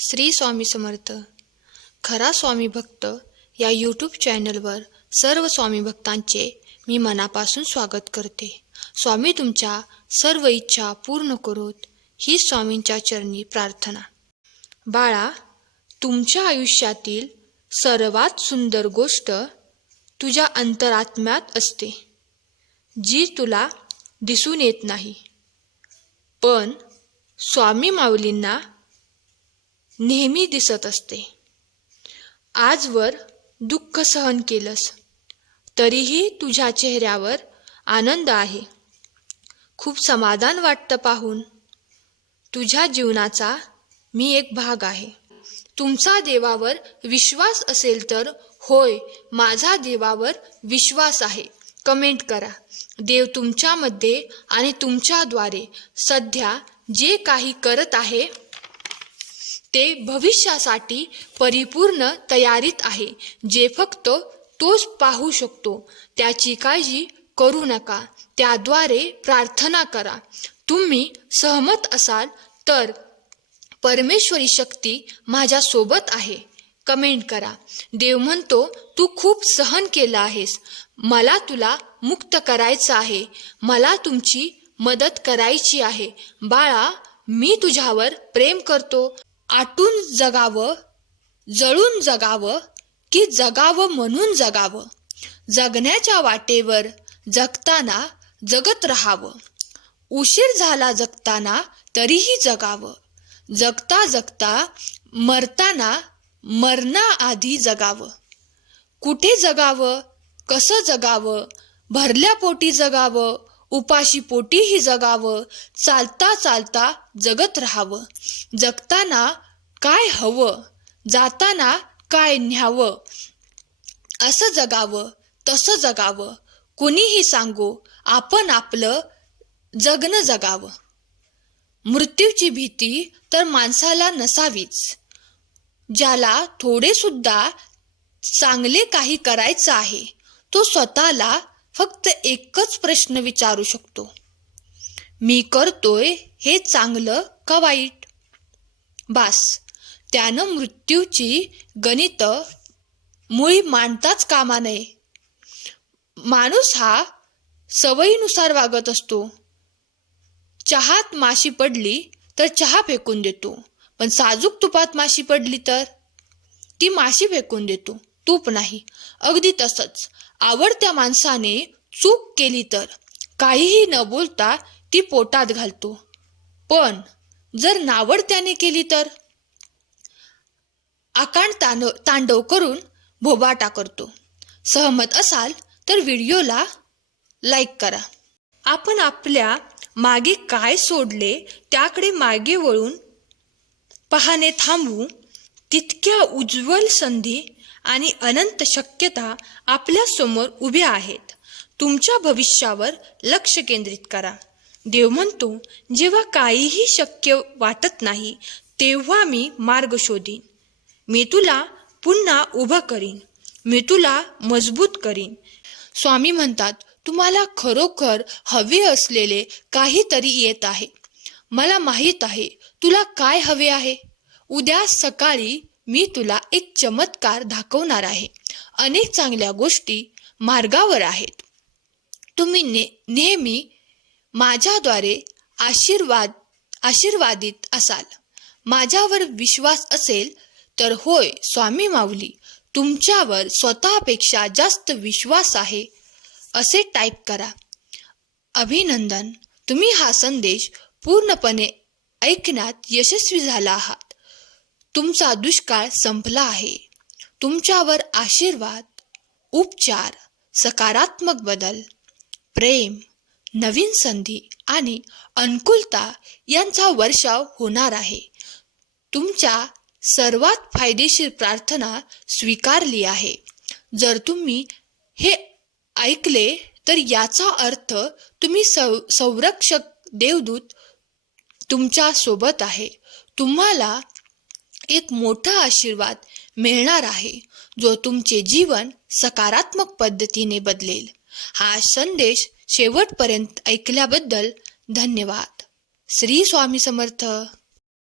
श्री स्वामी समर्थ. खरा स्वामी भक्त या यूट्यूब चॅनलवर सर्व स्वामी भक्तांचे मी मनापासून स्वागत करते. स्वामी तुमच्या सर्व इच्छा पूर्ण करोत ही स्वामींच्या चरणी प्रार्थना. बाळा तुमच्या आयुष्यातील सर्वात सुंदर गोष्ट तुझ्या अंतरात्म्यात असते जी तुला दिसून येत नाही. पण स्वामी माऊलींना नेहमी दिसत असते. आजवर दुःख सहन केलंस तरीही तुझ्या चेहऱ्यावर आनंद आहे. खूप समाधान वाटतं पाहून. तुझ्या जीवनाचा मी एक भाग आहे. तुमचा देवावर विश्वास असेल तर होय माझा देवावर विश्वास आहे. कमेंट करा. देव तुमच्यामध्ये आणि तुमच्याद्वारे सध्या जे काही करत आहे ते भविष्यासाठी परिपूर्ण तयारीत आहे. जे फक्त तोच पाहू शकतो. त्याची काळजी करू नका. त्याद्वारे प्रार्थना करा. तुम्ही सहमत असाल तर परमेश्वरी शक्ती माझ्यासोबत आहे. कमेंट करा. देव म्हणतो तू खूप सहन केलं आहेस. मला तुला मुक्त करायचं आहे. मला तुमची मदत करायची आहे. बाळा मी तुझ्यावर प्रेम करतो. आटून जगावं जळून जगावं की जगावं म्हणून जगावं. जगण्याच्या वाटेवर जगताना जगत राहावं. उशीर झाला जगताना तरीही जगावं. जगता जगता मरताना मरणाआधी जगावं. कुठे जगावं कसं जगावं भरल्या पोटी जगावं उपाशी पोटीही जगावं चालता चालता जगत राहावं. जगताना काय हवं जाताना काय न्यावं असं जगावं तसं जगावं. कुणीही सांगो आपण आपलं जगणं जगावं. मृत्यूची भीती तर माणसाला नसावीच. ज्याला थोडे सुद्धा चांगले काही करायचं आहे तो स्वतःला फक्त एकच प्रश्न विचारू शकतो. मी करतोय हे चांगलं का वाईट? बास त्यानं मृत्यूची गणित मुळी मांडताच कामा नये. माणूस हा सवयीनुसार वागत असतो. चहात माशी पडली तर चहा फेकून देतो. पण साजूक तुपात माशी पडली तर? ती माशी फेकून देतो. तूप नाही. अगदी तसंच. आवडत्या माणसाने चूक केली तर. काहीही न बोलता ती पोटात घालतो. पण जर नावडत्याने केली तर? आकांड तांडव तांडव करून भोबाटा करतो. सहमत असाल तर व्हिडिओला लाईक करा. आपण आपल्या मागे काय सोडले त्याकडे मागे वळून पाहणे थांबवू. तितक्या उज्ज्वल संधी आणि अनंत शक्यता आपल्यासमोर उभ्या आहेत. तुमच्या भविष्यावर लक्ष केंद्रित करा. देव म्हणतो जेव्हा काहीही शक्य वाटत नाही तेव्हा मी मार्ग शोधीन. मी तुला पुन्हा उभं करीन. मी तुला मजबूत करीन. स्वामी म्हणतात तुम्हाला खरोखर हवे असलेले काहीतरी येत आहे. मला माहीत आहे तुला काय हवे आहे? उद्या सकाळी मी तुला एक चमत्कार दाखवणार आहे. अनेक चांगल्या गोष्टी मार्गावर आहेत. तुम्ही ने नेहमी माझ्याद्वारे आशीर्वाद आशीर्वादित असाल. माझ्यावर विश्वास असेल तर होय स्वामी माऊली तुमच्यावर स्वतःपेक्षा जास्त विश्वास आहे असे टाईप करा. अभिनंदन. तुम्ही हा संदेश पूर्णपणे ऐकण्यात यशस्वी झाला आहात. तुमचा दुष्काळ संपला आहे. तुमच्यावर आशीर्वाद उपचार सकारात्मक बदल प्रेम नवीन संधी आणि अनुकूलता यांचा वर्षाव होणार आहे. तुमच्या सर्वात फायदेशीर प्रार्थना स्वीकारली आहे. जर तुम्ही हे ऐकले तर याचा अर्थ तुम्ही सौ संरक्षक देवदूत तुमच्यासोबत आहे. तुम्हाला एक मोठा आशीर्वाद मिळणार आहे जो तुमचे जीवन सकारात्मक पद्धतीने बदलेल. हा संदेश शेवटपर्यंत ऐकल्याबद्दल धन्यवाद. श्री स्वामी समर्थ.